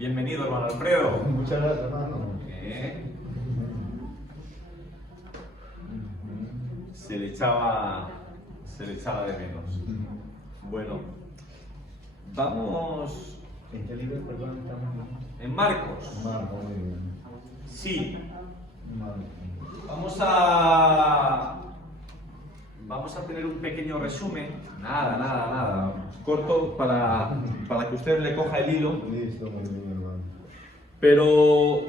Bienvenido, hermano Alfredo. Muchas gracias, hermano. Se le echaba de menos. Bueno, vamos ¿En qué libro, perdón, estamos? en Marcos. Marco, muy bien. Sí, Marco. vamos a tener un pequeño resumen. Nada. Corto para que usted le coja el hilo. Listo, muy bien, hermano. Pero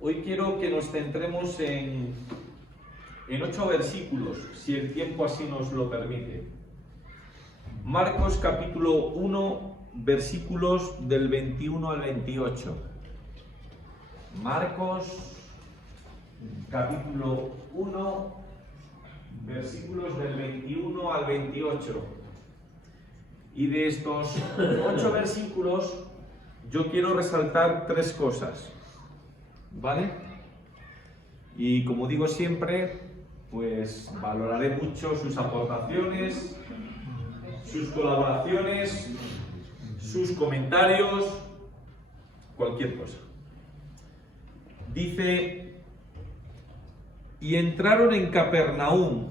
hoy quiero que nos centremos en 8 versículos, si el tiempo así nos lo permite. Marcos capítulo 1, versículos del 21 al 28. Marcos capítulo 1, versículos del 21 al 28. Y de estos 8 versículos yo quiero resaltar 3 cosas, ¿vale? Y como digo siempre, pues valoraré mucho sus aportaciones, sus colaboraciones, sus comentarios, cualquier cosa. Dice: y entraron en Capernaum,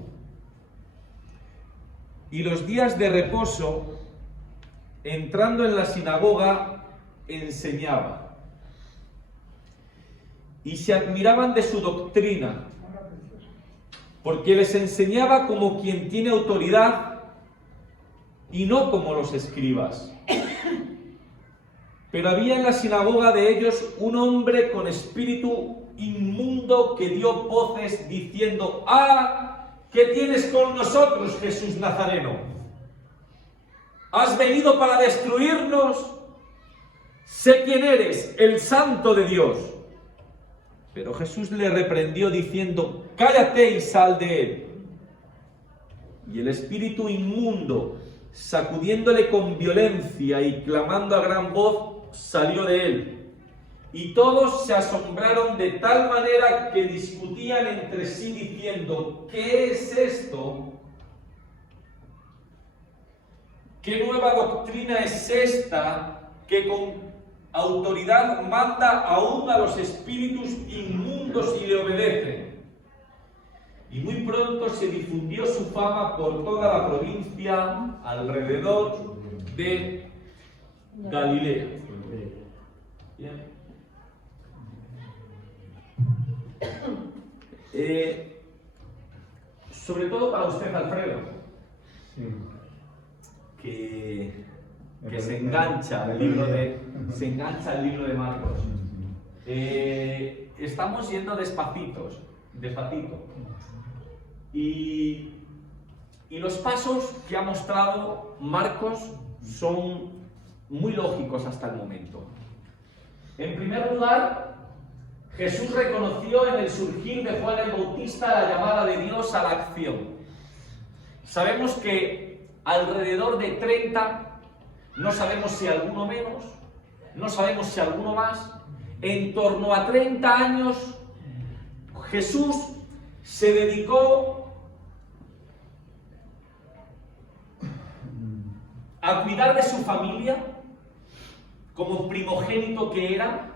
y los días de reposo, entrando en la sinagoga, enseñaba. Y se admiraban de su doctrina, porque les enseñaba como quien tiene autoridad y no como los escribas. Pero había en la sinagoga de ellos un hombre con espíritu inmundo que dio voces diciendo: ¡Ah! ¿Qué tienes con nosotros, Jesús Nazareno? ¿Has venido para destruirnos? Sé quién eres, el Santo de Dios. Pero Jesús le reprendió diciendo: cállate y sal de él. Y el espíritu inmundo, sacudiéndole con violencia y clamando a gran voz, salió de él. Y todos se asombraron de tal manera que discutían entre sí diciendo: ¿qué es esto? ¿Qué nueva doctrina es esta que con autoridad manda aún a los espíritus inmundos y le obedecen? Y muy pronto se difundió su fama por toda la provincia alrededor de Galilea. Bien. Sobre todo para usted, Alfredo, Sí. que se engancha al libro de Marcos. Estamos yendo despacito. Y los pasos que ha mostrado Marcos son muy lógicos hasta el momento. En primer lugar, Jesús reconoció en el surgir de Juan el Bautista la llamada de Dios a la acción. Sabemos que alrededor de 30, no sabemos si alguno menos, no sabemos si alguno más, en torno a 30 años, Jesús se dedicó a cuidar de su familia, como primogénito que era,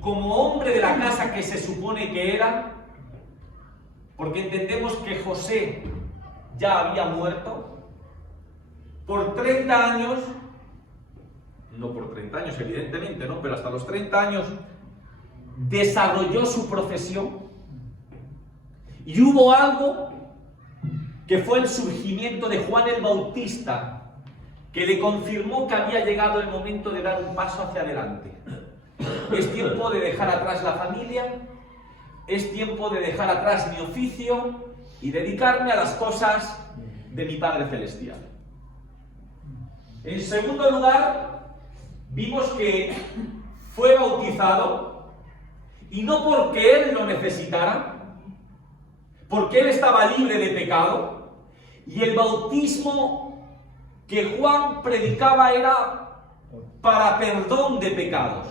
como hombre de la casa que se supone que era, porque entendemos que José ya había muerto. Por 30 años, no por 30 años evidentemente, ¿no? Pero hasta los 30 años desarrolló su profesión. Y hubo algo que fue el surgimiento de Juan el Bautista, que le confirmó que había llegado el momento de dar un paso hacia adelante. Es tiempo de dejar atrás la familia, es tiempo de dejar atrás mi oficio y dedicarme a las cosas de mi Padre Celestial. En segundo lugar, vimos que fue bautizado, y no porque él lo necesitara, porque él estaba libre de pecado, y el bautismo que Juan predicaba era para perdón de pecados,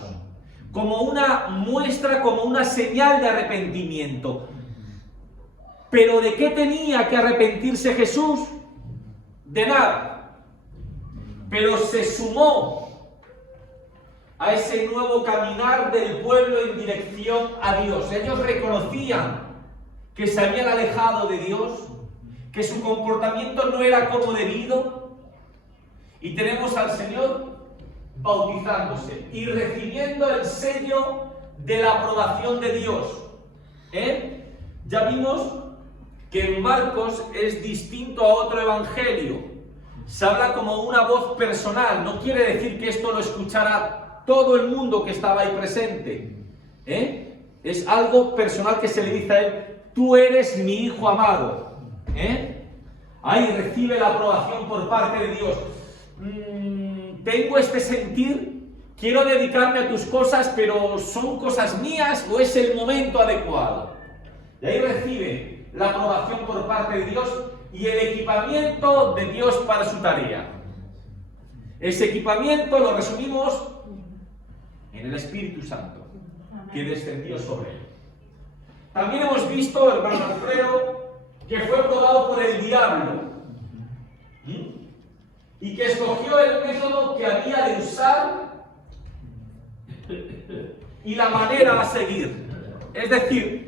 como una muestra, como una señal de arrepentimiento. ¿Pero de qué tenía que arrepentirse Jesús? De nada. pero se sumó a ese nuevo caminar del pueblo en dirección a Dios. Ellos reconocían que se habían alejado de Dios, que su comportamiento no era como debido, y tenemos al Señor bautizándose y recibiendo el sello de la aprobación de Dios. Ya vimos que en Marcos es distinto a otro evangelio. Se habla como una voz personal. No quiere decir que esto lo escuchara todo el mundo que estaba ahí presente. Es algo personal que se le dice a él: tú eres mi hijo amado. Ahí recibe la aprobación por parte de Dios. Tengo este sentir, quiero dedicarme a tus cosas, pero ¿son cosas mías o es el momento adecuado? Y ahí recibe la aprobación por parte de Dios y el equipamiento de Dios para su tarea. Ese equipamiento lo resumimos en el Espíritu Santo, que descendió sobre él. También hemos visto, hermano Alfredo, que fue probado por el diablo y que escogió el método que había de usar y la manera a seguir. Es decir,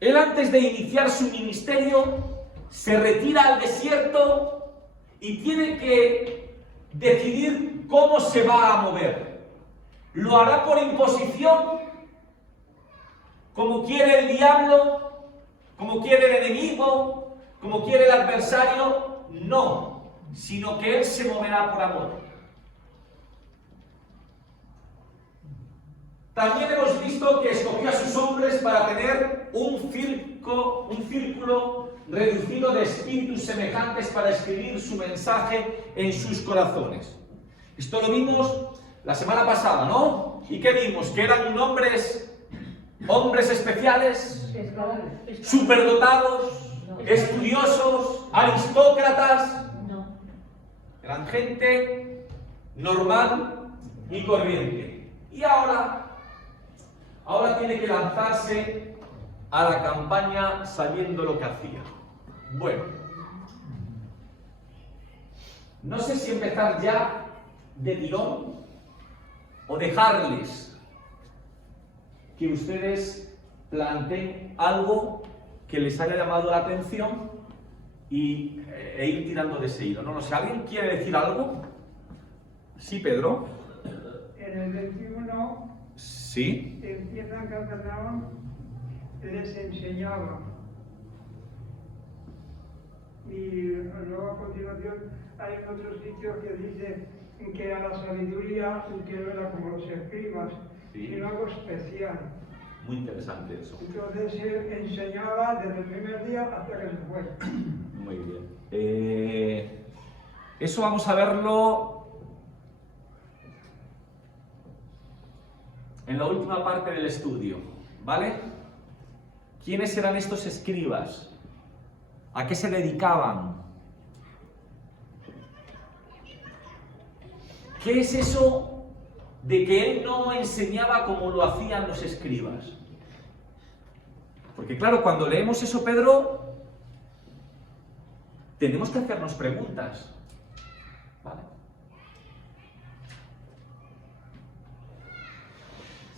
él antes de iniciar su ministerio se retira al desierto y tiene que decidir cómo se va a mover. ¿Lo hará por imposición, como quiere el diablo, como quiere el enemigo, como quiere el adversario? No, sino que él se moverá por amor. También hemos visto que escogió a sus hombres para tener un círculo reducido de espíritus semejantes para escribir su mensaje en sus corazones. Esto lo vimos la semana pasada, ¿no? ¿Y qué vimos? Que eran hombres especiales, superdotados, estudiosos, aristócratas. Eran gente normal y corriente. Y ahora tiene que lanzarse a la campaña sabiendo lo que hacía. Bueno, no sé si empezar ya de tirón o dejarles que ustedes planteen algo que les haya llamado la atención e ir tirando de ese hilo. No lo sé, ¿alguien quiere decir algo? Sí, Pedro. En el 21 Sí. empiezan Capernaum, les enseñaba. Y luego a continuación hay otros sitios que dice que era la sabiduría, que no era como los escribas, Sí. sino algo especial. Muy interesante eso. Entonces él enseñaba desde el primer día hasta que se fue. Muy bien. Eso vamos a verlo en la última parte del estudio, ¿vale? ¿Quiénes eran estos escribas? ¿A qué se dedicaban? ¿Qué es eso de que él no enseñaba como lo hacían los escribas? Porque claro, cuando leemos eso, Pedro, tenemos que hacernos preguntas, ¿vale?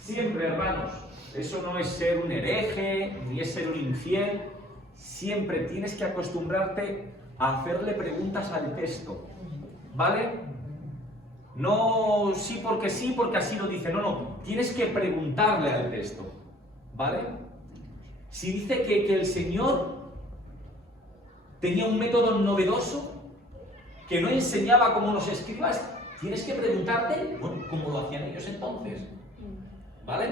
Siempre, hermanos, eso no es ser un hereje, ni es ser un infiel. Siempre tienes que acostumbrarte a hacerle preguntas al texto, ¿vale? No sí, porque así lo dice. No. Tienes que preguntarle al texto, ¿vale? Si dice que el Señor tenía un método novedoso, que no enseñaba como los escribas, tienes que preguntarte, bueno, ¿cómo lo hacían ellos entonces? ¿Vale?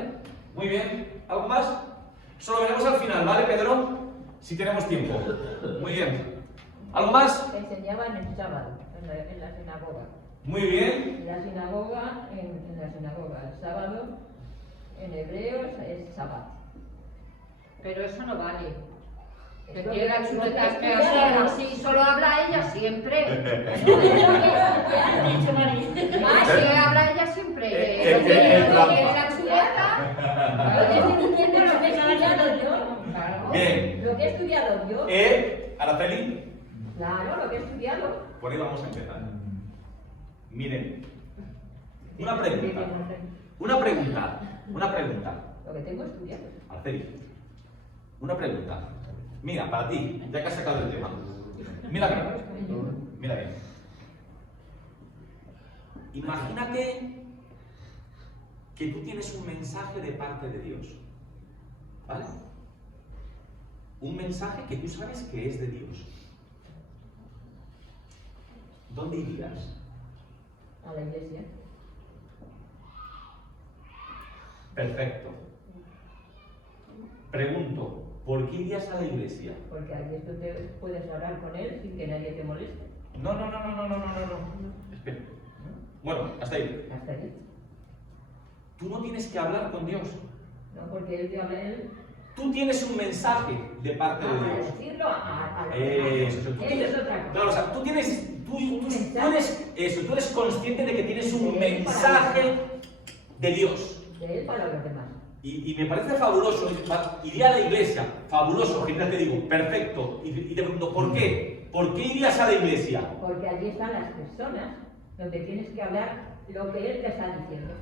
Muy bien. ¿Algo más? Eso lo veremos al final, ¿vale, Pedro? Si tenemos tiempo. Muy bien. ¿Algo más? Enseñaban el sábado en la sinagoga. Muy bien. En la sinagoga, el sábado, en hebreo es Shabbat. Pero eso no vale. Que Eso quiera no chuletarme es a cristiano. si solo habla ella siempre. Ah, Si habla ella siempre. Que Lo tiene que trampa. quiere la chuleta. Yo te estoy diciendo lo que he estudiado yo. Claro. Bien. Lo que he estudiado yo. Araceli, Claro, lo que he estudiado. por ahí vamos a empezar. Miren, una pregunta. Lo que tengo estudiado. Arcelia, una pregunta. Mira, para ti, ya que has sacado el tema. Mira bien. Mira bien. Imagínate que tú tienes un mensaje de parte de Dios. ¿Vale? Un mensaje que tú sabes que es de Dios. ¿Dónde irías? A la iglesia. Perfecto. Pregunto, ¿por qué irías a la iglesia? Porque allí tú te puedes hablar con él sin que nadie te moleste. No. Espera. Bueno, hasta ahí. Hasta allí. Tú no tienes que hablar con Dios. No, porque él te habla él. Tú tienes un mensaje de parte de A Dios. decirlo a los Eso, demás. tú Eso tienes, es otra cosa. claro, o sea, tú eres consciente de que tienes un mensaje de Dios. De él para los demás. Y me parece fabuloso, iría a la iglesia, fabuloso, genial, te digo, perfecto. Y te pregunto, ¿por qué? ¿Por qué irías a la iglesia? Porque allí están las personas donde tienes que hablar lo que él te está diciendo.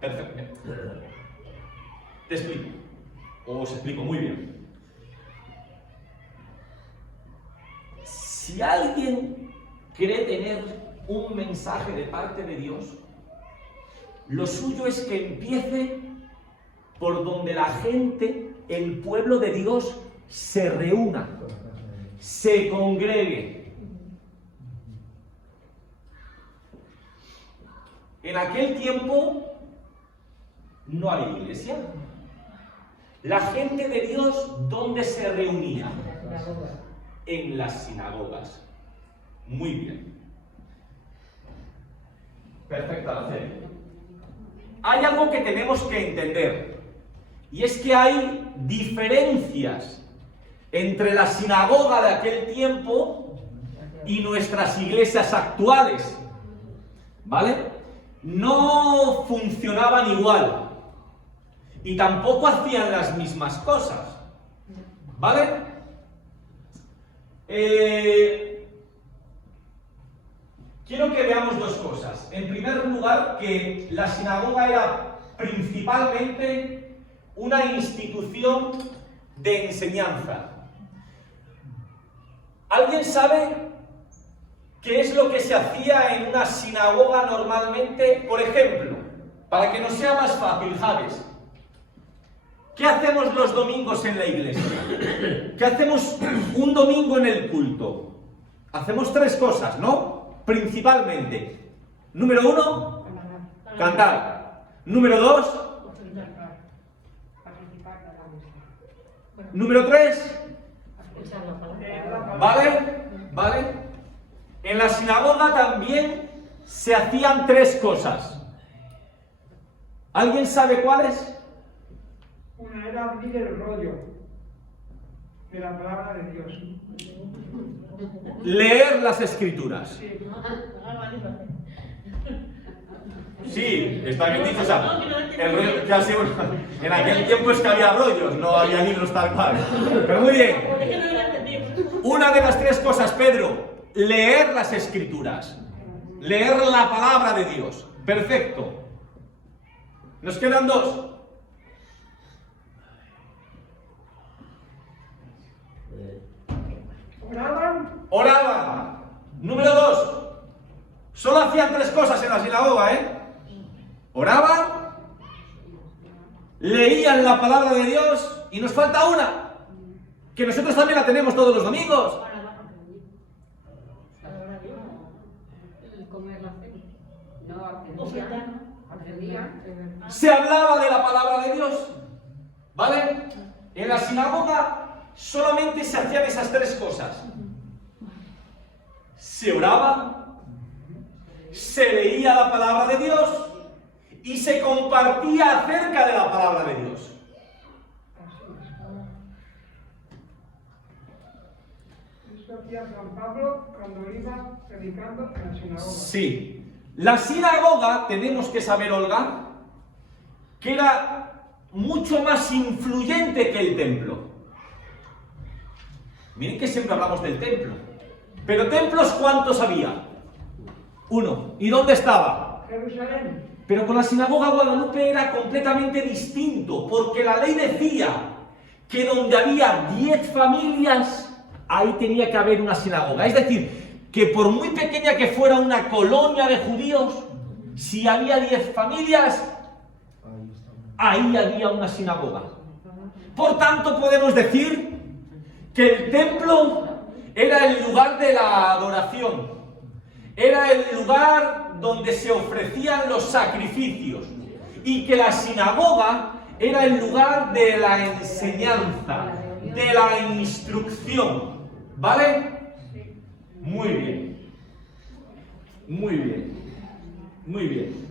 Perfecto. Te explico. Os explico muy bien. Si alguien cree tener un mensaje de parte de Dios, lo suyo es que empiece por donde la gente, el pueblo de Dios, se reúna, se congregue. En aquel tiempo no había iglesia. La gente de Dios, ¿dónde se reunía? La sinagoga. En las sinagogas. Muy bien. Perfecto, Araceli. Hay algo que tenemos que entender, y es que hay diferencias entre la sinagoga de aquel tiempo y nuestras iglesias actuales. ¿Vale? No funcionaban igual. Y tampoco hacían las mismas cosas. ¿Vale? Quiero que veamos dos cosas. En primer lugar, que la sinagoga era principalmente una institución de enseñanza. ¿Alguien sabe qué es lo que se hacía en una sinagoga normalmente? Por ejemplo, para que nos sea más fácil, Javes, ¿qué hacemos los domingos en la iglesia? ¿Qué hacemos un domingo en el culto? Hacemos tres cosas, ¿no? Principalmente. Número 1, cantar. Número 2, número 3, ¿vale? En la sinagoga también se hacían tres cosas. ¿Alguien sabe cuáles? Una era abrir el rollo de la palabra de Dios. Leer las escrituras. Sí. Sí, está bien dicho, o sea, el rollo, casi, en aquel tiempo es que había rollos, no había libros tal cual. Pero muy bien. Una de las tres cosas, Pedro, leer las escrituras. Leer la palabra de Dios. Perfecto. Nos quedan dos. Oraban. Número 2. Solo hacían tres cosas en la sinagoga, Oraban, leían la palabra de Dios y nos falta una, que nosotros también la tenemos todos los domingos. Se hablaba de la palabra de Dios, ¿vale? En la sinagoga solamente se hacían esas tres cosas. Se oraba, se leía la palabra de Dios y se compartía acerca de la palabra de Dios. Esto hacía San Pablo cuando iba predicando en la sinagoga. Sí. La sinagoga, tenemos que saber, Olga, que era mucho más influyente que el templo. Miren que siempre hablamos del templo. Pero templos, ¿cuántos había? Uno. ¿Y dónde estaba? Jerusalén. Pero con la sinagoga Guadalupe era completamente distinto, porque la ley decía que donde había 10 familias, ahí tenía que haber una sinagoga. Es decir, que por muy pequeña que fuera una colonia de judíos, si había 10 familias, ahí había una sinagoga. Por tanto, podemos decir que el templo era el lugar de la adoración, era el lugar donde se ofrecían los sacrificios, y que la sinagoga era el lugar de la enseñanza, de la instrucción. ¿Vale? Muy bien. Muy bien. Muy bien.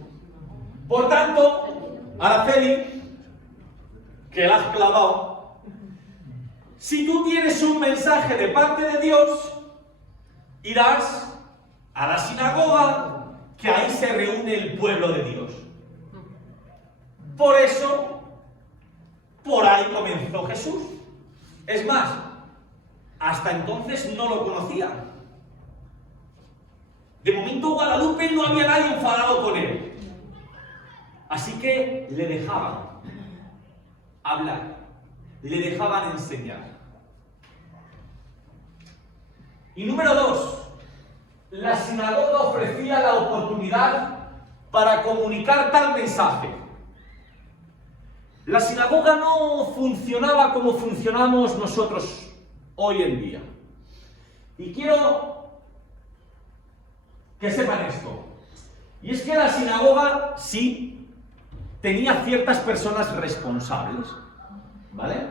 Por tanto, Araceli, que la has clavado, si tú tienes un mensaje de parte de Dios, irás a la sinagoga, que ahí se reúne el pueblo de Dios. Por eso, por ahí comenzó Jesús. Es más, hasta entonces no lo conocía. De momento Guadalupe no había nadie enfadado con él. Así que le dejaban hablar, le dejaban enseñar. Y número 2, la sinagoga ofrecía la oportunidad para comunicar tal mensaje. La sinagoga no funcionaba como funcionamos nosotros hoy en día. Y quiero que sepan esto. Y es que la sinagoga sí tenía ciertas personas responsables, ¿vale?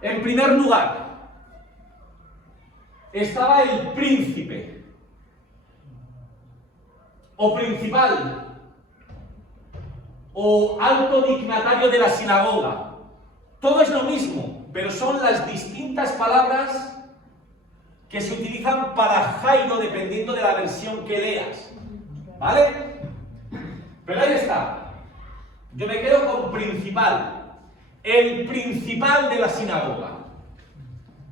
En primer lugar, estaba el príncipe o principal o alto dignatario de la sinagoga. Todo es lo mismo, pero son las distintas palabras que se utilizan para Jairo dependiendo de la versión que leas, ¿vale? Pero ahí está. Yo me quedo con principal, el principal de la sinagoga.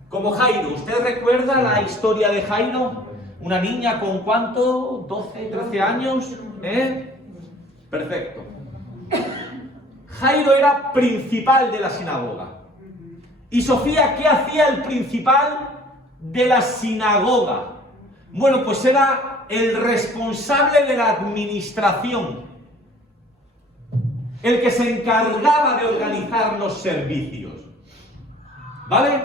Como Jairo. ¿Usted recuerda la historia de Jairo? Una niña con ¿cuánto? 12, 13 años, ¿eh? Perfecto. Jairo era principal de la sinagoga. ¿Y Sofía qué hacía el principal de la sinagoga? Bueno, pues era el responsable de la administración, el que se encargaba de organizar los servicios. ¿Vale?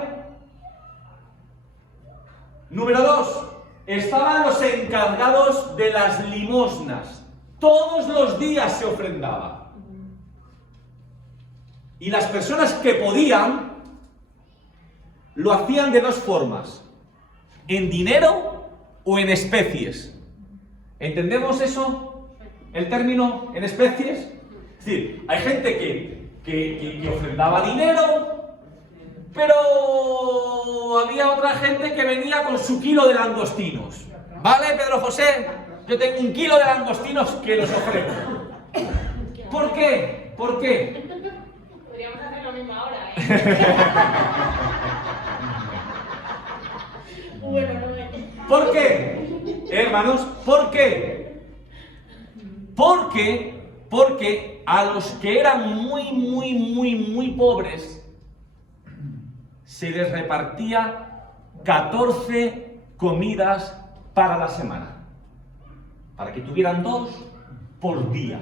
Número 2. Estaban los encargados de las limosnas. Todos los días se ofrendaba. Y las personas que podían, lo hacían de dos formas. En dinero o en especies. ¿Entendemos eso? El término en especies. Es decir, hay gente que ofrendaba dinero, pero había otra gente que venía con su kilo de langostinos. ¿Vale, Pedro José? Yo tengo 1 kilo de langostinos que los ofrezco. ¿Por qué? ¿Por qué? Podríamos hacer lo mismo ahora, Bueno, no me... ¿Por qué? Hermanos, ¿por qué? Porque a los que eran muy pobres se les repartía 14 comidas para la semana, para que tuvieran 2 por día,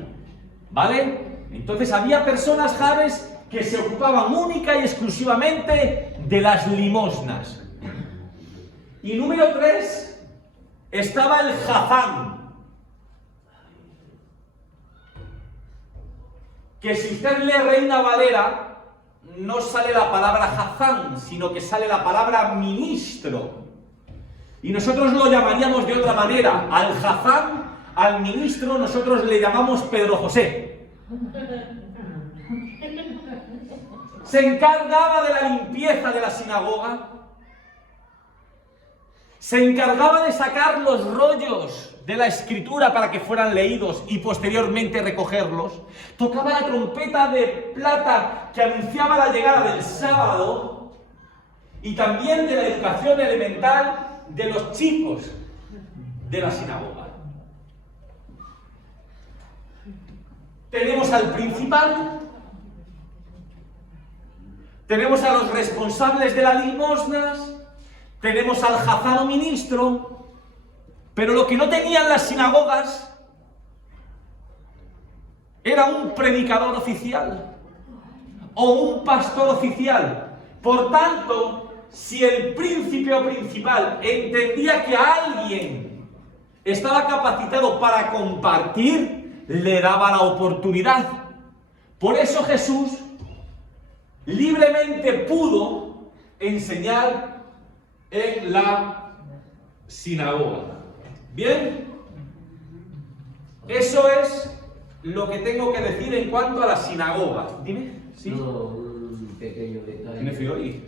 ¿vale? Entonces había personas, Javes, que se ocupaban única y exclusivamente de las limosnas. Y número 3, estaba el jazán, que si usted lee Reina Valera, no sale la palabra jazán, sino que sale la palabra ministro. Y nosotros lo llamaríamos de otra manera. Al jazán, al ministro, nosotros le llamamos Pedro José. Se encargaba de la limpieza de la sinagoga. Se encargaba de sacar los rollos de la escritura para que fueran leídos y posteriormente recogerlos. Tocaba la trompeta de plata que anunciaba la llegada del sábado y también de la educación elemental de los chicos de la sinagoga. tenemos al principal, tenemos a los responsables de las limosnas, tenemos al jazano ministro, pero lo que no tenían las sinagogas era un predicador oficial o un pastor oficial. Por tanto, si el príncipe o principal entendía que alguien estaba capacitado para compartir, le daba la oportunidad. Por eso Jesús libremente pudo enseñar en la sinagoga. ¿Bien? Eso es lo que tengo que decir en cuanto a la sinagoga. Dime. ¿Sí? No, un pequeño detalle. ¿Tiene frío hoy?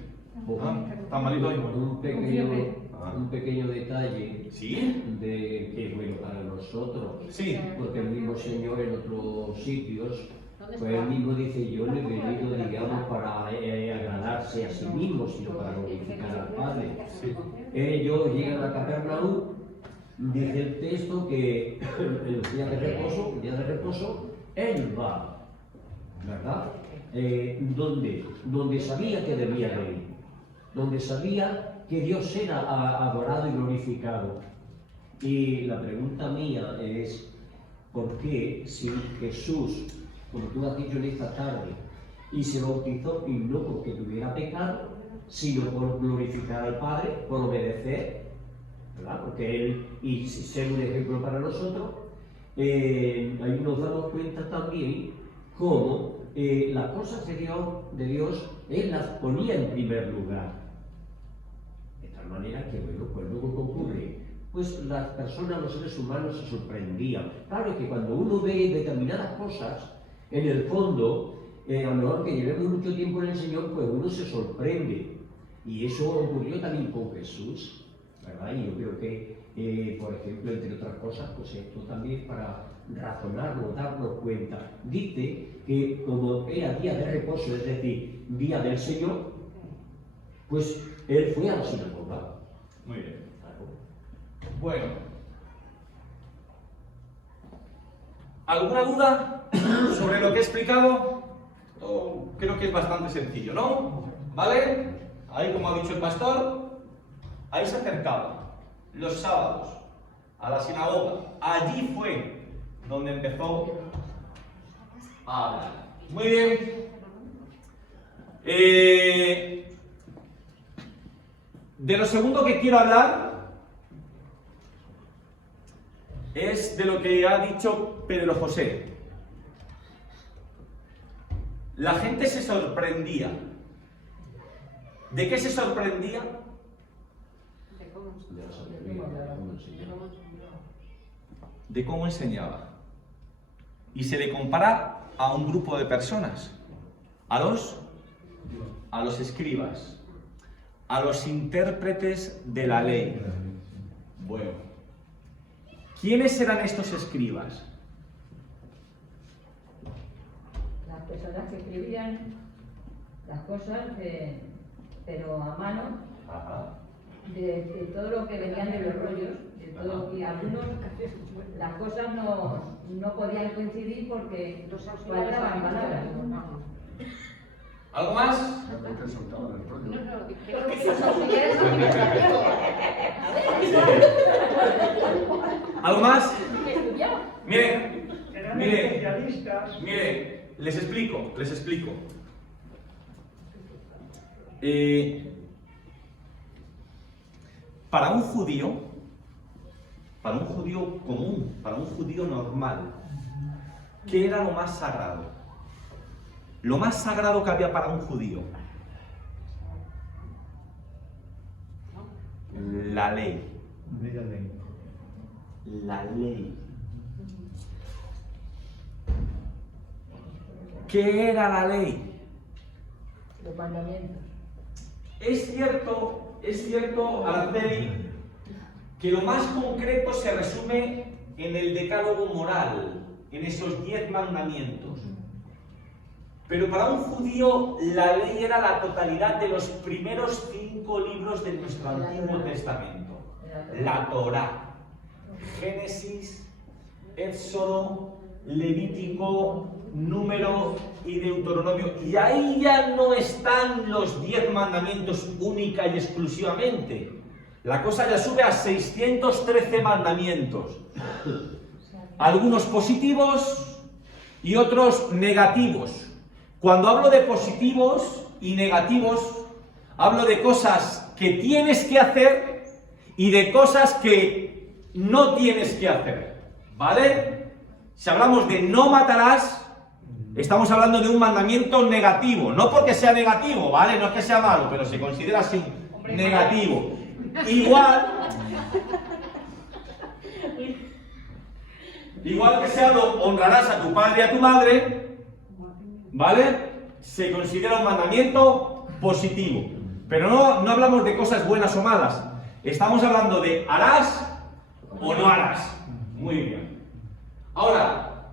¿Está malito hoy? Un pequeño detalle ¿Sí? de que es bueno para nosotros. Sí. Porque el mismo Señor en otros sitios, pues él mismo dice, yo no he venido, digamos, para agradarse a sí mismo, sino para glorificar al Padre. Ellos llegan a Capernaum, dice el texto que el día de reposo, él va, ¿verdad? Donde sabía que debía de ir, donde sabía que Dios era adorado y glorificado. Y la pregunta mía es, ¿por qué si Jesús, como tú has dicho en esta tarde, y se bautizó y no porque tuviera pecado, sino por glorificar al Padre, por obedecer, ¿verdad? Porque Él, y ser un ejemplo para nosotros, ahí nos damos cuenta también cómo las cosas de Dios, Él las ponía en primer lugar. De tal manera que, bueno, pues luego que ocurre, pues las personas, los seres humanos se sorprendían. Claro que cuando uno ve determinadas cosas, en el fondo, a lo mejor que llevemos mucho tiempo en el Señor, pues uno se sorprende. Y eso ocurrió también con Jesús, ¿verdad? Y yo creo que, por ejemplo, entre otras cosas, pues esto también para razonarlo, darnos cuenta. Dice que como era día de reposo, es decir, día del Señor, pues él fue a la sinagoga. Muy bien. Bueno. ¿Alguna duda sobre lo que he explicado? Creo que es bastante sencillo, ¿no? ¿Vale? Ahí, como ha dicho el pastor, ahí se acercaba los sábados a la sinagoga. Allí fue donde empezó a hablar. Muy bien. De lo segundo que quiero hablar es de lo que ha dicho Pedro José. La gente se sorprendía. ¿De qué se sorprendía? De cómo enseñaba. Y se le compara a un grupo de personas, a los escribas, a los intérpretes de la ley. Bueno, ¿quiénes eran estos escribas? Las personas que escribían las cosas, pero a mano, Ajá. de todo lo que venían de los rollos, de todo, y algunos, las cosas no podían coincidir porque faltaban palabras. ¿Algo más? Porque soltaban el rollo. ¿Algo más? Miren, Eran miren, especialistas. miren, les explico. Para un judío común, para un judío normal, ¿qué era lo más sagrado? Lo más sagrado que había para un judío. La ley. La ley. ¿Qué era la ley? Los mandamientos. Es cierto, Araceli, que lo más concreto se resume en el decálogo moral, en esos 10 mandamientos. Pero para un judío la ley era la totalidad de los primeros 5 libros de nuestro Antiguo Testamento. La Torá, Génesis, Éxodo, Levítico, Número y Deuteronomio. Y ahí ya no están los 10 mandamientos única y exclusivamente. La cosa ya sube a 613 mandamientos. Algunos positivos y otros negativos. Cuando hablo de positivos y negativos, hablo de cosas que tienes que hacer y de cosas que no tienes que hacer. ¿Vale? Si hablamos de no matarás, estamos hablando de un mandamiento negativo. No porque sea negativo, ¿vale? No es que sea malo, pero se considera así, negativo. Igual que sea lo honrarás a tu padre y a tu madre, ¿vale? Se considera un mandamiento positivo. Pero no hablamos de cosas buenas o malas. Estamos hablando de harás o no harás. Muy bien. Ahora,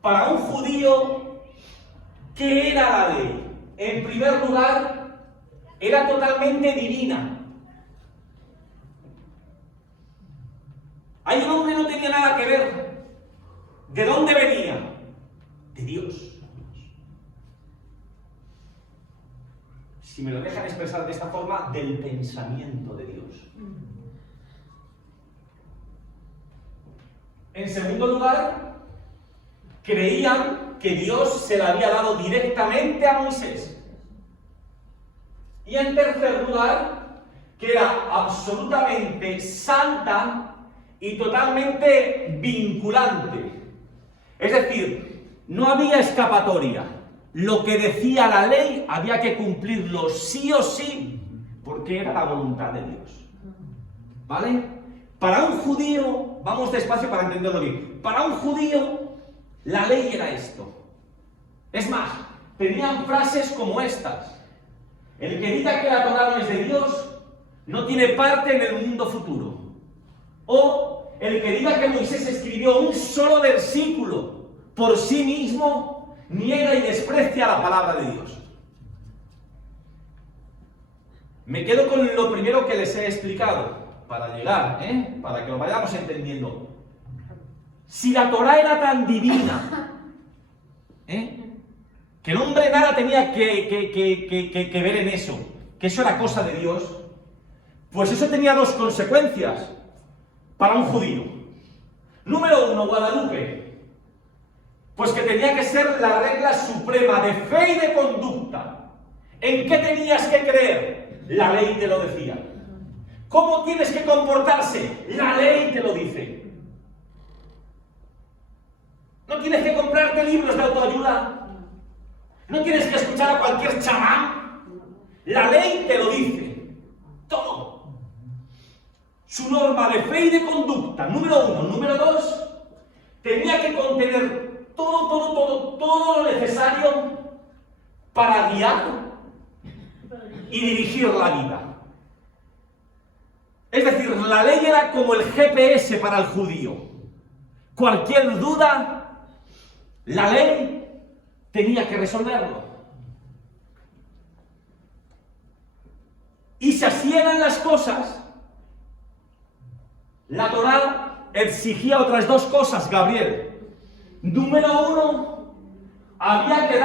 para un judío, ¿qué era la ley? En primer lugar, era totalmente divina. Ahí el hombre no tenía nada que ver. ¿De dónde venía? De Dios. Si me lo dejan expresar de esta forma, del pensamiento de Dios. En segundo lugar, creían que Dios se la había dado directamente a Moisés. Y en tercer lugar, que era absolutamente santa y totalmente vinculante. Es decir, no había escapatoria. Lo que decía la ley había que cumplirlo sí o sí, porque era la voluntad de Dios. ¿Vale? Para un judío, vamos despacio para entenderlo bien, para un judío la ley era esto. Es más, tenían frases como estas: el que diga que la Torá no es de Dios, no tiene parte en el mundo futuro. O el que diga que Moisés escribió un solo versículo por sí mismo, niega y desprecia la palabra de Dios. Me quedo con lo primero que les he explicado, para llegar, para que lo vayamos entendiendo. Si la Torá era tan divina, que el hombre nada tenía que ver en eso, que eso era cosa de Dios, pues eso tenía dos consecuencias para un judío. Número uno, Guadalupe. Pues que tenía que ser la regla suprema de fe y de conducta. ¿En qué tenías que creer? La ley te lo decía. ¿Cómo tienes que comportarse? La ley te lo dice. No tienes que comprarte libros de autoayuda. No tienes que escuchar a cualquier chamán. La ley te lo dice. Todo. Su norma de fe y de conducta, número uno. Número dos, tenía que contener todo lo necesario para guiar y dirigir la vida. Es decir, la ley era como el GPS para el judío. Cualquier duda, la ley tenía que resolverlo. Y si así eran las cosas, la Torá exigía otras dos cosas, Gabriel. Número uno, había que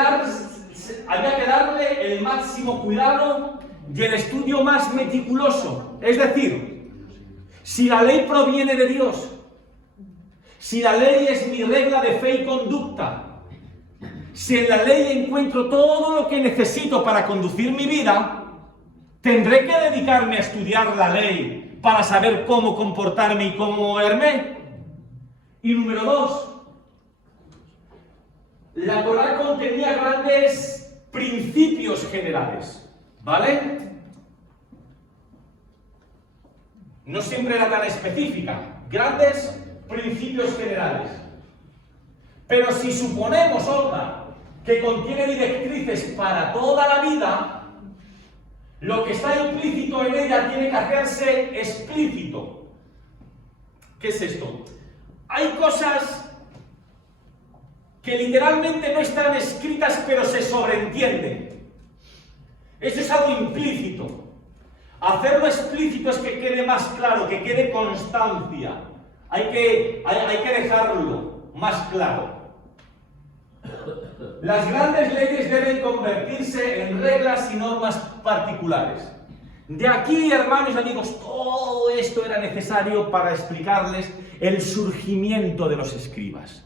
darle el máximo cuidado y el estudio más meticuloso. Es decir, si la ley proviene de Dios, si la ley es mi regla de fe y conducta, si en la ley encuentro todo lo que necesito para conducir mi vida, tendré que dedicarme a estudiar la ley para saber cómo comportarme y cómo moverme. Y número dos, la Torá contenía grandes principios generales, ¿vale? No siempre era tan específica, grandes principios generales. Pero si suponemos, Olga, que contiene directrices para toda la vida, lo que está implícito en ella tiene que hacerse explícito. ¿Qué es esto? Hay cosas que literalmente no están escritas, pero se sobreentienden. Eso es algo implícito. Hacerlo explícito es que quede más claro, que quede constancia. Hay que dejarlo más claro. Las grandes leyes deben convertirse en reglas y normas particulares. De aquí, hermanos y amigos, todo esto era necesario para explicarles el surgimiento de los escribas.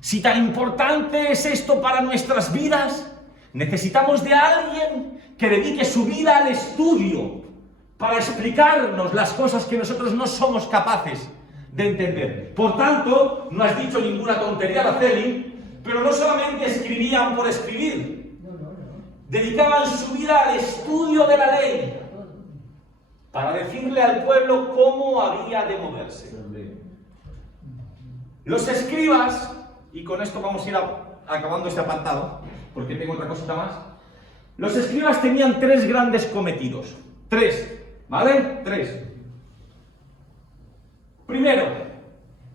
Si tan importante es esto para nuestras vidas, necesitamos de alguien que dedique su vida al estudio para explicarnos las cosas que nosotros no somos capaces de entender. Por tanto, no has dicho ninguna tontería, Araceli, pero no solamente escribían por escribir, dedicaban su vida al estudio de la ley para decirle al pueblo cómo había de moverse. Los escribas, y con esto vamos a ir acabando este apartado, porque tengo otra cosita más. Los escribas tenían tres grandes cometidos. Tres, ¿vale? Tres. Primero,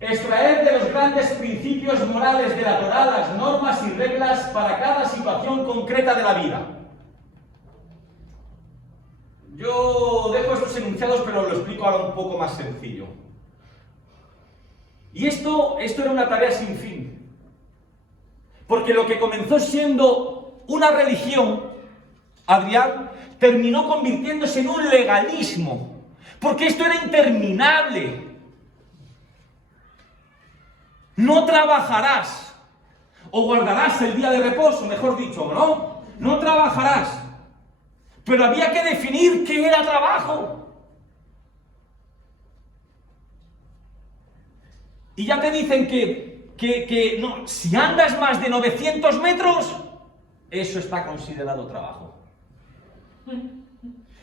extraer de los grandes principios morales de la Torá las normas y reglas para cada situación concreta de la vida. Yo dejo estos enunciados, pero lo explico ahora un poco más sencillo. Y esto era una tarea sin fin. Porque lo que comenzó siendo una religión, Adrián, terminó convirtiéndose en un legalismo. Porque esto era interminable. No trabajarás, o guardarás el día de reposo, mejor dicho, ¿no? No trabajarás. Pero había que definir qué era trabajo. Y ya te dicen que no, si andas más de 900 metros, eso está considerado trabajo.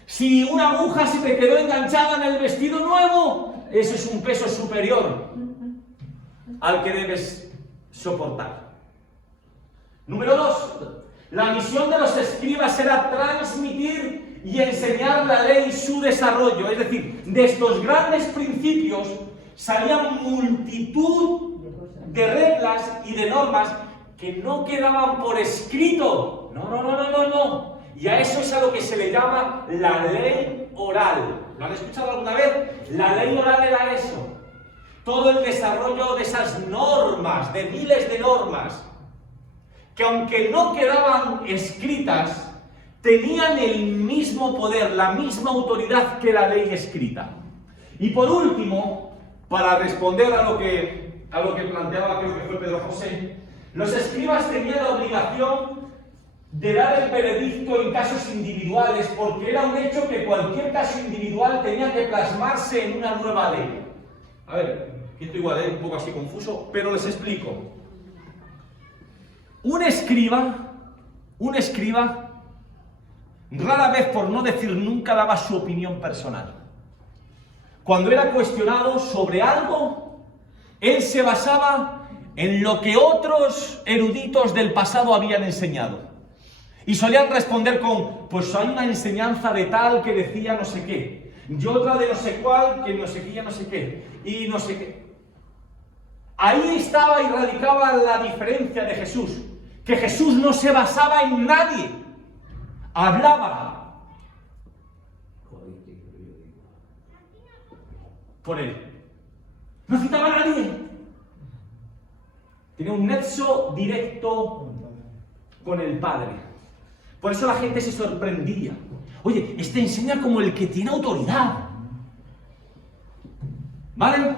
Si una aguja se te quedó enganchada en el vestido nuevo, eso es un peso superior al que debes soportar. Número 2. La misión de los escribas era transmitir y enseñar la ley y su desarrollo. Es decir, de estos grandes principios salían multitud de reglas y de normas que no quedaban por escrito. No. Y a eso es a lo que se le llama la ley oral. ¿Lo han escuchado alguna vez? La ley oral era eso. Todo el desarrollo de esas normas, de miles de normas, que aunque no quedaban escritas, tenían el mismo poder, la misma autoridad que la ley escrita. Y por último, para responder a lo que planteaba, creo que fue Pedro José, los escribas tenían la obligación de dar el veredicto en casos individuales, porque era un hecho que cualquier caso individual tenía que plasmarse en una nueva ley. A ver, que esto igual es un poco así confuso, pero les explico. Un escriba, rara vez, por no decir nunca, daba su opinión personal. Cuando era cuestionado sobre algo, él se basaba en lo que otros eruditos del pasado habían enseñado. Y solían responder con, pues hay una enseñanza de tal que decía no sé qué, y otra de no sé cuál que no sé qué, ya no sé qué, y no sé qué. Ahí estaba y radicaba la diferencia de Jesús, que Jesús no se basaba en nadie, hablaba por él, no citaba a nadie, tenía un nexo directo con el Padre. Por eso la gente se sorprendía. Oye, este enseña como el que tiene autoridad. ¿Vale?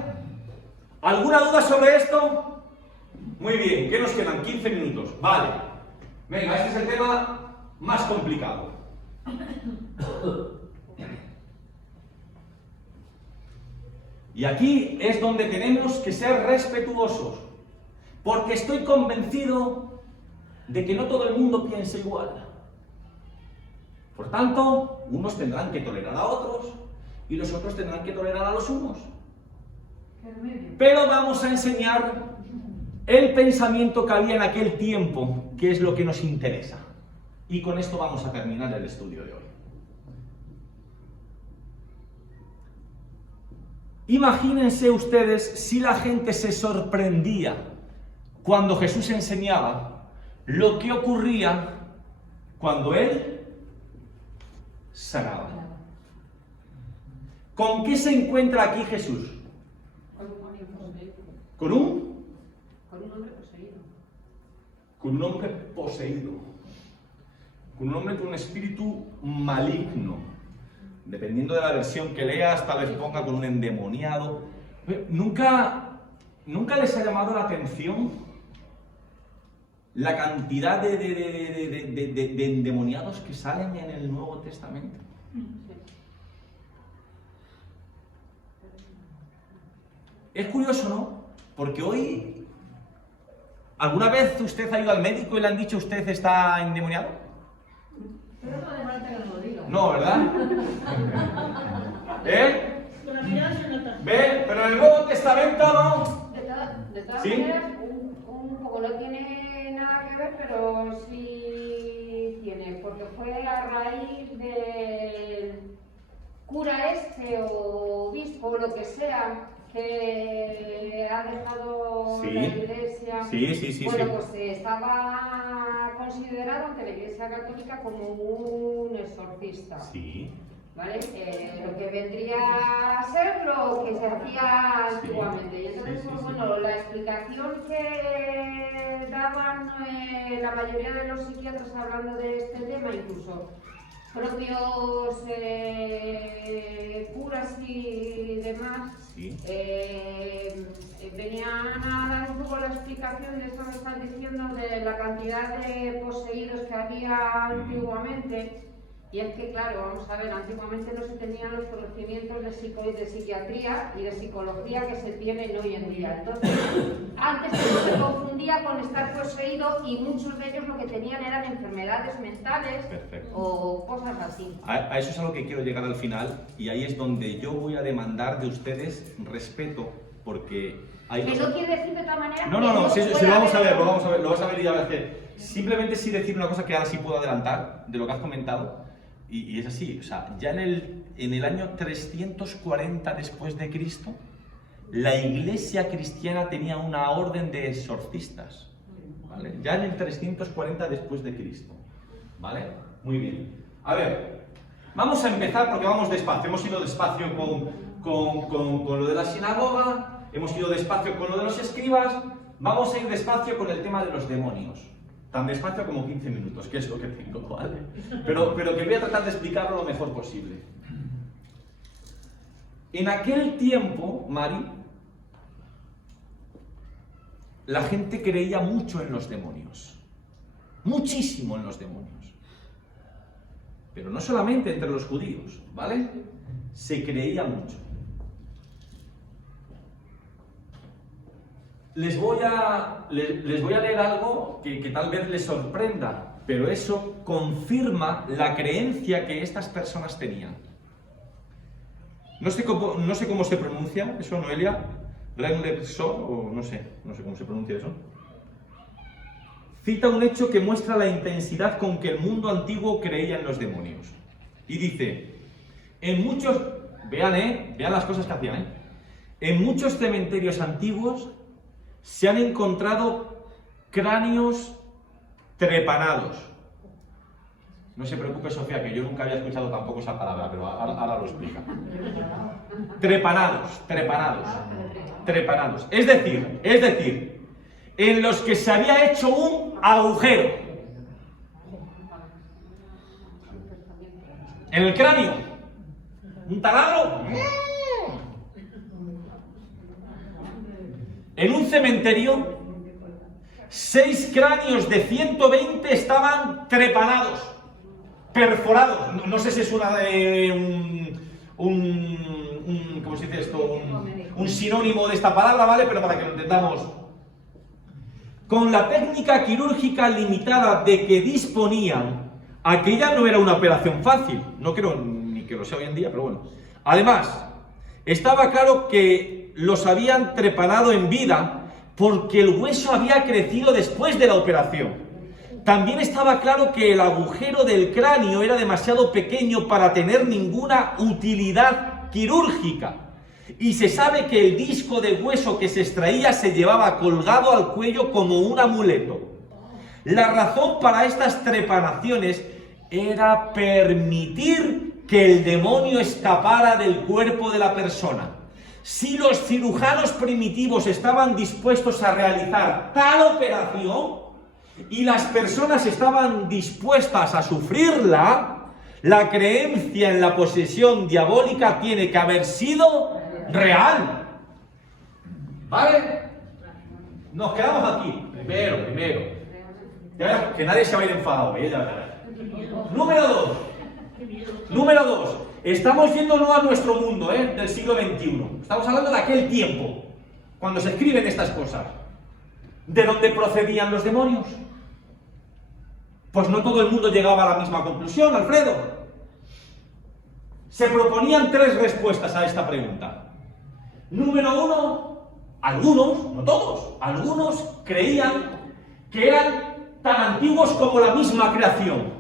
¿Alguna duda sobre esto? Muy bien, ¿qué nos quedan? 15 minutos. Vale. Venga, este es el tema más complicado. Y aquí es donde tenemos que ser respetuosos, porque estoy convencido de que no todo el mundo piensa igual. Por tanto, unos tendrán que tolerar a otros y los otros tendrán que tolerar a los unos. Pero vamos a enseñar el pensamiento que había en aquel tiempo, que es lo que nos interesa. Y con esto vamos a terminar el estudio de hoy. Imagínense ustedes si la gente se sorprendía cuando Jesús enseñaba lo que ocurría cuando Él sanaba. ¿Con qué se encuentra aquí Jesús? Con un hombre poseído. ¿Con un? Con un hombre poseído. con un hombre poseído, con un hombre con un espíritu maligno. Dependiendo de la versión que leas, tal vez ponga con un endemoniado. ¿Nunca les ha llamado la atención la cantidad de endemoniados que salen en el Nuevo Testamento? Es curioso, ¿no? Porque hoy, ¿alguna vez usted ha ido al médico y le han dicho usted está endemoniado? Pero no hace falta que nos lo diga. No, ¿verdad? Con la mirada se nota. ¿Ve? Pero en el Nuevo Testamento no. De todas ¿Sí? maneras, un poco no tiene nada que ver, pero sí tiene, porque fue a raíz del cura o obispo o lo que sea que ha dejado Sí. la iglesia. Sí. Bueno, pues estaba considerado ante la iglesia católica como un exorcista. Sí. ¿Vale? Lo que vendría a ser lo que se hacía antiguamente. Y entonces, Sí. bueno, la explicación que daban la mayoría de los psiquiatras hablando de este tema, incluso propios curas y demás, Sí. venían a dar un poco la explicación de esto que están diciendo, de la cantidad de poseídos que había antiguamente. Y es que, claro, vamos a ver, antiguamente no se tenían los conocimientos de psiquiatría y de psicología que se tienen hoy en día. Entonces, antes se confundía con estar poseído y muchos de ellos lo que tenían eran enfermedades mentales. Perfecto. O cosas así. A eso es a lo que quiero llegar al final, y ahí es donde yo voy a demandar de ustedes respeto, porque hay Que cosas... no quiere decir de todas maneras No, que sí, pueda lo vamos a haber- ver, lo vas a ver y ya vas a hacer. Simplemente sí decir una cosa que ahora sí puedo adelantar de lo que has comentado, y es así, o sea, ya en el año 340 después de Cristo, la iglesia cristiana tenía una orden de exorcistas, ¿vale? Ya en el 340 después de Cristo, ¿vale? Muy bien. A ver, vamos a empezar porque vamos despacio. Hemos ido despacio con lo de la sinagoga, hemos ido despacio con lo de los escribas, vamos a ir despacio con el tema de los demonios. Tan despacio como 15 minutos, que es lo que tengo, ¿vale? Pero que voy a tratar de explicarlo lo mejor posible. En aquel tiempo, Mari, la gente creía mucho en los demonios. Muchísimo en los demonios. Pero no solamente entre los judíos, ¿vale? Se creía mucho. Les voy a leer algo que tal vez les sorprenda, pero eso confirma la creencia que estas personas tenían. No sé cómo se pronuncia eso, Noelia. Renlepso, o no sé cómo se pronuncia eso. Cita un hecho que muestra la intensidad con que el mundo antiguo creía en los demonios. Y dice, en muchos, vean las cosas que hacían, en muchos cementerios antiguos se han encontrado cráneos trepanados. No se preocupe, Sofía, que yo nunca había escuchado tampoco esa palabra, pero ahora lo explica. Trepanados. Es decir, en los que se había hecho un agujero. En el cráneo. Un taladro. En un cementerio, 6 cráneos de 120 estaban trepanados, perforados. No sé si es ¿cómo se dice esto? Un sinónimo de esta palabra, ¿vale? Pero para que lo entendamos. Con la técnica quirúrgica limitada de que disponían, aquella no era una operación fácil. No creo ni que lo sea hoy en día, pero bueno. Además, estaba claro que los habían trepanado en vida porque el hueso había crecido después de la operación. También estaba claro que el agujero del cráneo era demasiado pequeño para tener ninguna utilidad quirúrgica. Y se sabe que el disco de hueso que se extraía se llevaba colgado al cuello como un amuleto. La razón para estas trepanaciones era permitir que el demonio escapara del cuerpo de la persona. Si los cirujanos primitivos estaban dispuestos a realizar tal operación, y las personas estaban dispuestas a sufrirla, la creencia en la posesión diabólica tiene que haber sido real. ¿Vale? Nos quedamos aquí. Primero. Ya verás que nadie se va a ir enfadado. Ya verás. Número dos. Estamos yendo no a nuestro mundo, del siglo XXI. Estamos hablando de aquel tiempo, cuando se escriben estas cosas. ¿De dónde procedían los demonios? Pues no todo el mundo llegaba a la misma conclusión, Alfredo. Se proponían 3 respuestas a esta pregunta. Número 1, algunos, no todos, algunos creían que eran tan antiguos como la misma creación.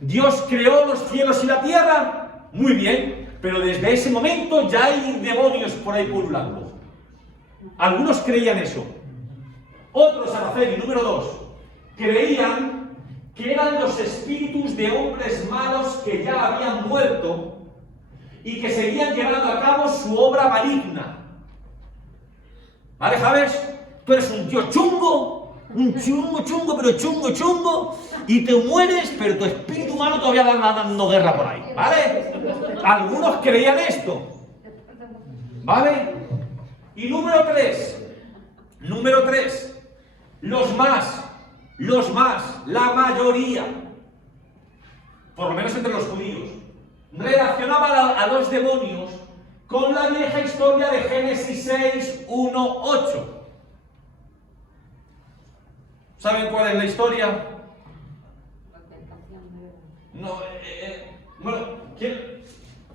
Dios creó los cielos y la tierra, muy bien, pero desde ese momento ya hay demonios por ahí pululando. Algunos creían eso. Otros, Araceli, número 2, creían que eran los espíritus de hombres malos que ya habían muerto y que seguían llevando a cabo su obra maligna. ¿Vale, Javes? Tú eres un tío chungo, pero chungo, y te mueres, pero tu espíritu humano todavía va dando guerra por ahí, ¿vale? Algunos creían esto, ¿vale? Y número 3, los más, la mayoría, por lo menos entre los judíos, relacionaban a los demonios con la vieja historia de Génesis 6, 1, 8. ¿Saben cuál es la historia? No, bueno,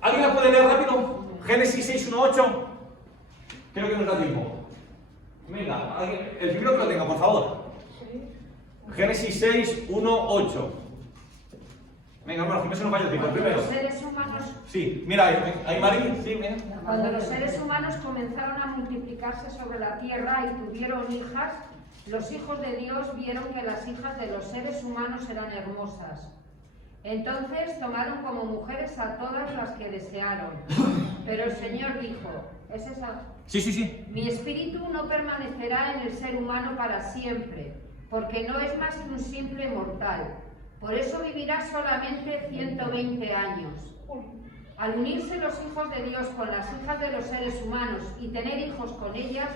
¿alguien la puede leer rápido? Génesis 6, 1, 8. Creo que nos da tiempo. Venga, el primero que lo tenga, por favor. Génesis 6, 1, 8. Venga, bueno, que se nos vaya el tiempo. El primero. Los seres humanos, Sí, mira, ahí Mari, sí, mira. cuando los seres humanos comenzaron a multiplicarse sobre la tierra y tuvieron hijas, los hijos de Dios vieron que las hijas de los seres humanos eran hermosas. Entonces tomaron como mujeres a todas las que desearon. Pero el Señor dijo, ¿es esa? Sí. Mi espíritu no permanecerá en el ser humano para siempre, porque no es más que un simple mortal. Por eso vivirá solamente 120 años. Al unirse los hijos de Dios con las hijas de los seres humanos y tener hijos con ellas,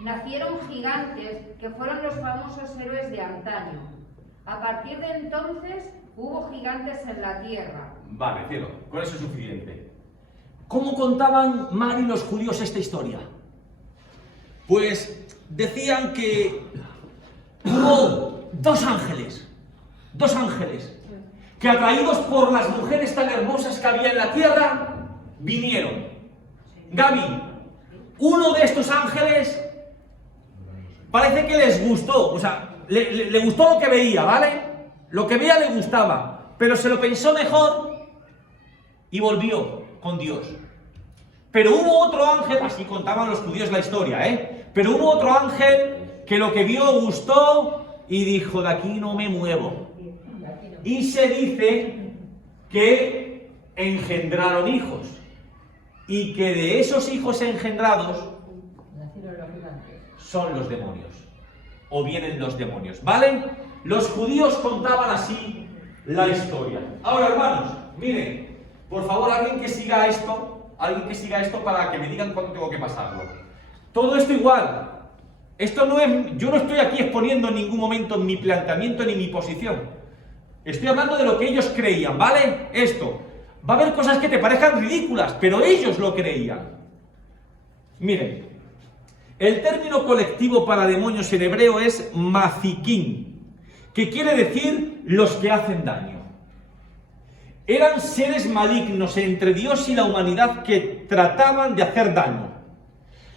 nacieron gigantes que fueron los famosos héroes de antaño. A partir de entonces hubo gigantes en la tierra. Vale, cielo, con eso es suficiente. ¿Cómo contaban Mari y los judíos esta historia? Pues decían que hubo dos ángeles, que atraídos por las mujeres tan hermosas que había en la tierra, vinieron. Gaby, uno de estos ángeles parece que les gustó, o sea, le gustó lo que veía, ¿vale? Lo que veía le gustaba, pero se lo pensó mejor y volvió con Dios. Pero hubo otro ángel, así contaban los judíos la historia, pero hubo otro ángel que lo que vio gustó y dijo, de aquí no me muevo. Y se dice que engendraron hijos y que de esos hijos engendrados son los demonios, o vienen los demonios, ¿vale? Los judíos contaban así la historia. Ahora, hermanos, miren, por favor, alguien que siga esto para que me digan cuándo tengo que pasarlo. Todo esto igual. Esto no es, yo no estoy aquí exponiendo en ningún momento mi planteamiento ni mi posición. Estoy hablando de lo que ellos creían, ¿vale? Esto. Va a haber cosas que te parezcan ridículas, pero ellos lo creían. Miren, el término colectivo para demonios en hebreo es mazikim, que quiere decir los que hacen daño. Eran seres malignos entre Dios y la humanidad que trataban de hacer daño.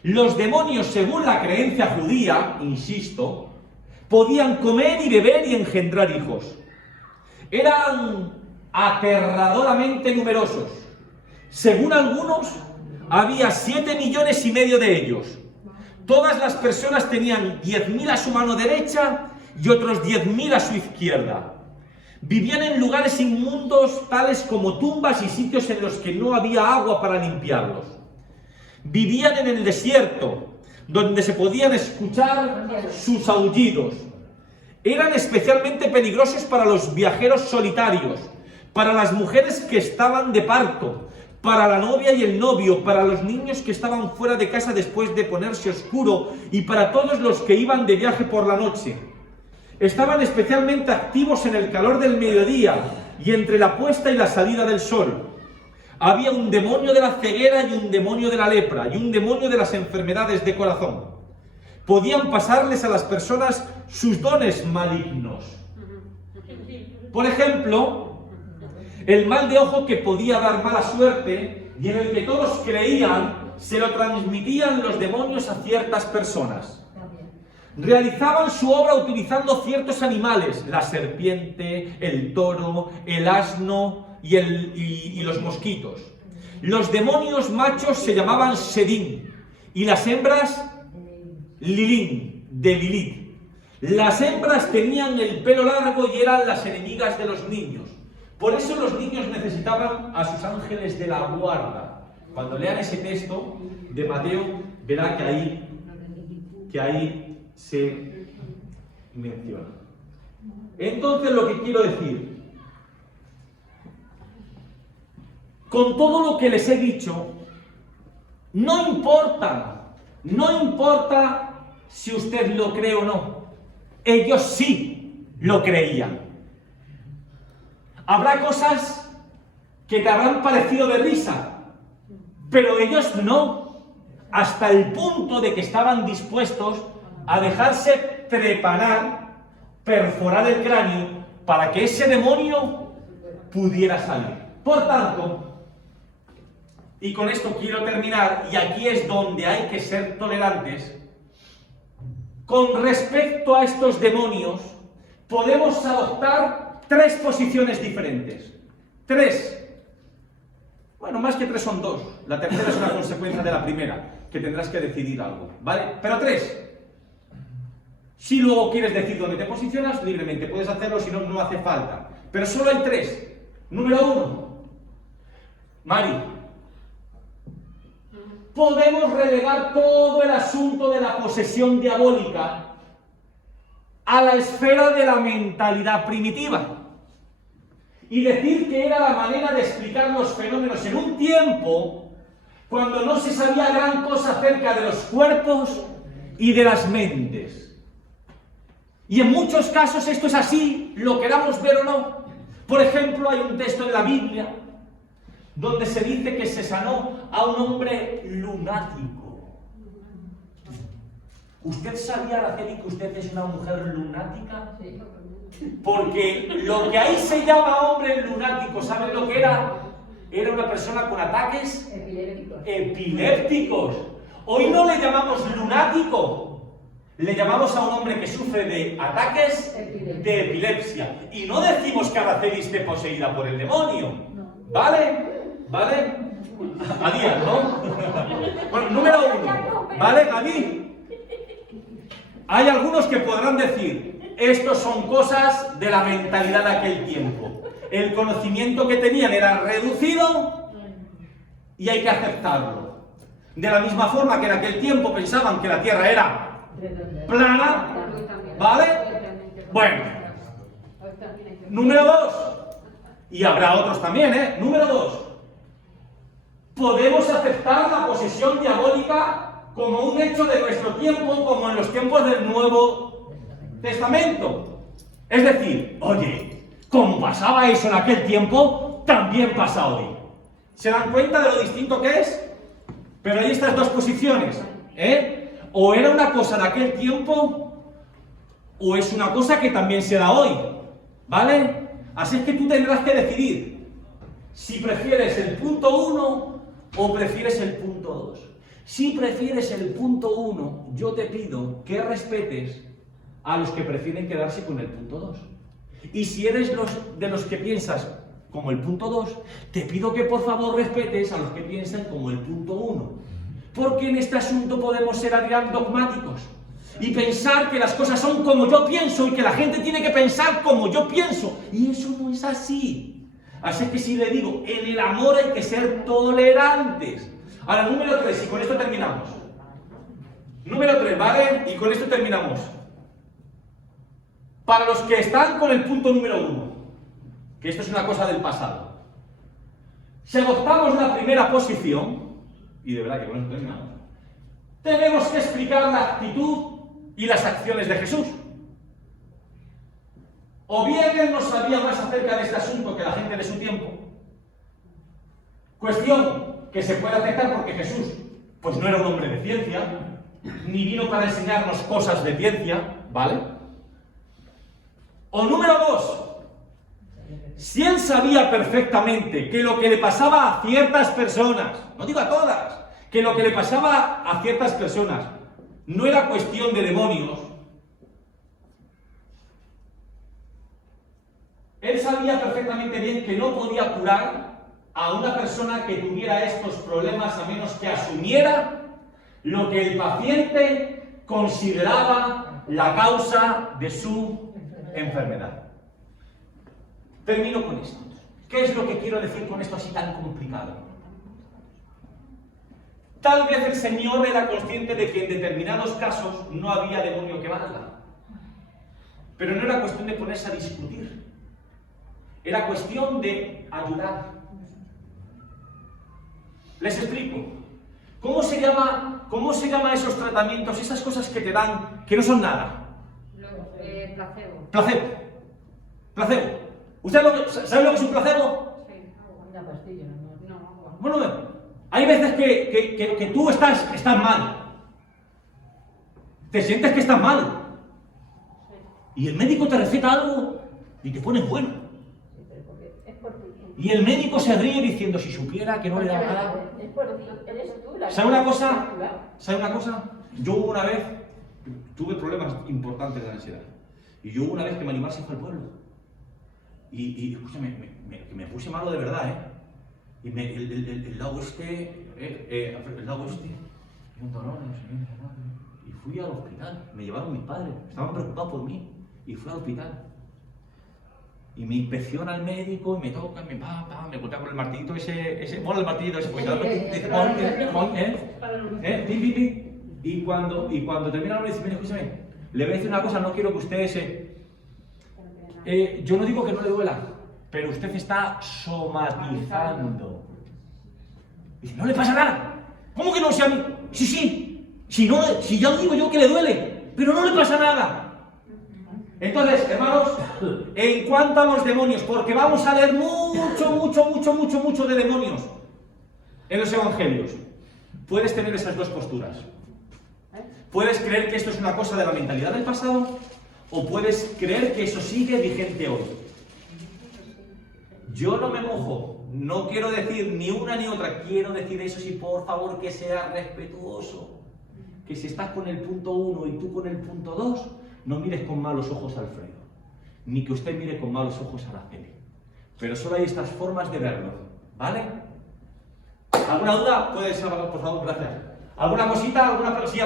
Los demonios, según la creencia judía, insisto, podían comer y beber y engendrar hijos. Eran aterradoramente numerosos. Según algunos, había 7,5 millones de ellos. Todas las personas tenían 10.000 a su mano derecha y otros 10.000 a su izquierda. Vivían en lugares inmundos tales como tumbas y sitios en los que no había agua para limpiarlos. Vivían en el desierto, donde se podían escuchar sus aullidos. eran especialmente peligrosos para los viajeros solitarios, para las mujeres que estaban de parto, para la novia y el novio, para los niños que estaban fuera de casa después de ponerse oscuro y para todos los que iban de viaje por la noche. Estaban especialmente activos en el calor del mediodía y entre la puesta y la salida del sol. Había un demonio de la ceguera y un demonio de la lepra y un demonio de las enfermedades de corazón. Podían pasarles a las personas sus dones malignos. Por ejemplo, el mal de ojo que podía dar mala suerte y en el que todos creían, se lo transmitían los demonios a ciertas personas. Realizaban su obra utilizando ciertos animales, la serpiente, el toro, el asno y los mosquitos. Los demonios machos se llamaban Sedín y las hembras Lilín, de Lilith. Las hembras tenían el pelo largo y eran las enemigas de los niños. Por eso los niños necesitaban a sus ángeles de la guarda. Cuando lean ese texto de Mateo, verá que ahí se menciona. Entonces, lo que quiero decir, con todo lo que les he dicho, no importa si usted lo cree o no. Ellos sí lo creían. Habrá cosas que te habrán parecido de risa, pero ellos no, hasta el punto de que estaban dispuestos a dejarse trepanar, perforar el cráneo, para que ese demonio pudiera salir. Por tanto, y con esto quiero terminar, y aquí es donde hay que ser tolerantes, con respecto a estos demonios, podemos adoptar 3 posiciones diferentes. 3. Bueno, más que 3 son 2. La tercera es una consecuencia de la primera, que tendrás que decidir algo, ¿vale? Pero 3. Si luego quieres decir dónde te posicionas, libremente puedes hacerlo, si no, no hace falta. Pero solo hay 3. Número 1. Mari, podemos relegar todo el asunto de la posesión diabólica a la esfera de la mentalidad primitiva y decir que era la manera de explicar los fenómenos en un tiempo cuando no se sabía gran cosa acerca de los cuerpos y de las mentes. Y en muchos casos esto es así, lo queramos ver o no. Por ejemplo, hay un texto en la Biblia donde se dice que se sanó a un hombre lunático. ¿Usted sabía, Araceli, que usted es una mujer lunática? Porque lo que ahí se llama hombre lunático, ¿saben lo que era? Era una persona con ataques epilépticos. Hoy no le llamamos lunático, le llamamos a un hombre que sufre de ataques de epilepsia. Y no decimos que Araceli esté poseída por el demonio, ¿vale? ¿Vale? Adías, ¿no? Bueno, número 1, ¿vale, Gaby? Hay algunos que podrán decir, estos son cosas de la mentalidad de aquel tiempo. El conocimiento que tenían era reducido y hay que aceptarlo. De la misma forma que en aquel tiempo pensaban que la Tierra era plana, ¿vale? Bueno. Número 2, y habrá otros también, ¿eh? Número 2. Podemos aceptar la posesión diabólica como un hecho de nuestro tiempo, como en los tiempos del Nuevo Testamento. Es decir, oye, como pasaba eso en aquel tiempo, también pasa hoy. ¿Se dan cuenta de lo distinto que es? Pero hay estas 2 posiciones, ¿eh? O era una cosa de aquel tiempo, o es una cosa que también se da hoy, ¿vale? Así es que tú tendrás que decidir si prefieres el punto 1 o prefieres el punto 2. Si prefieres el punto 1, yo te pido que respetes a los que prefieren quedarse con el punto 2. Y si eres de los que piensas como el punto 2, te pido que por favor respetes a los que piensan como el punto 1. Porque en este asunto podemos ser dogmáticos y pensar que las cosas son como yo pienso y que la gente tiene que pensar como yo pienso. Y eso no es así. Así que si le digo, en el amor hay que ser tolerantes. Ahora, número 3, y con esto terminamos. Número 3, ¿vale? Y con esto terminamos. Para los que están con el punto número 1, que esto es una cosa del pasado, si adoptamos la primera posición, y de verdad que con esto terminamos, tenemos que explicar la actitud y las acciones de Jesús. O bien él no sabía más acerca de este asunto que la gente de su tiempo, cuestión que se puede aceptar porque Jesús pues no era un hombre de ciencia, ni vino para enseñarnos cosas de ciencia, ¿vale? O número 2, si él sabía perfectamente que lo que le pasaba a ciertas personas, no digo a todas, que lo que le pasaba a ciertas personas no era cuestión de demonios, él sabía perfectamente bien que no podía curar a una persona que tuviera estos problemas a menos que asumiera lo que el paciente consideraba la causa de su enfermedad. Termino con esto. ¿Qué es lo que quiero decir con esto así tan complicado? Tal vez el Señor era consciente de que en determinados casos no había demonio que valga. Pero no era cuestión de ponerse a discutir. Era cuestión de ayudar. Les explico. ¿Cómo se llama esos tratamientos, esas cosas que te dan, que no son nada? Placebo. Placebo. Placebo. ¿Usted sabe lo que es un placebo? Sí. Una pastilla, ¿no? No, agua. Bueno, hay veces que tú estás mal. Te sientes que estás mal. Y el médico te receta algo y te pones bueno. Es por ti. Y el médico se ríe diciendo, si supiera que no le da nada. Es por ti. Eres tú la ¿Sabe una cosa? ¿Sabe una cosa? Yo una vez tuve problemas importantes de ansiedad. Y yo una vez que Marimar se fue al pueblo. Y escúchame, me puse malo de verdad, ¿eh? Y el lago este, un dolor, no sé qué, y fui al hospital. Me llevaron mis padres, estaban preocupados por mí. Y fui al hospital. Y me inspecciona el médico, y me toca, me golpea con el martillito ese, bueno, el martillito ese, porque y cuando termina me dice, mire, escúchame, le voy a decir una cosa, no quiero que usted yo no digo que no le duela, pero usted está somatizando. Dice, no le pasa nada. ¿Cómo que no? Si a mí, sí, si ya digo yo que le duele, pero no le pasa nada. Entonces, hermanos, en cuanto a los demonios, porque vamos a leer mucho de demonios en los evangelios, puedes tener esas dos posturas. Puedes creer que esto es una cosa de la mentalidad del pasado, o puedes creer que eso sigue vigente hoy. Yo no me mojo, no quiero decir ni una ni otra, quiero decir eso sí, por favor, que sea respetuoso. Que si estás con el punto 1 y tú con el punto 2, no mires con malos ojos a Alfredo, ni que usted mire con malos ojos a la tele. Pero solo hay estas formas de verlo, ¿vale? ¿Alguna duda? Puedes hablar, por favor, gracias. ¿Alguna cosita? ¿Alguna? Sí,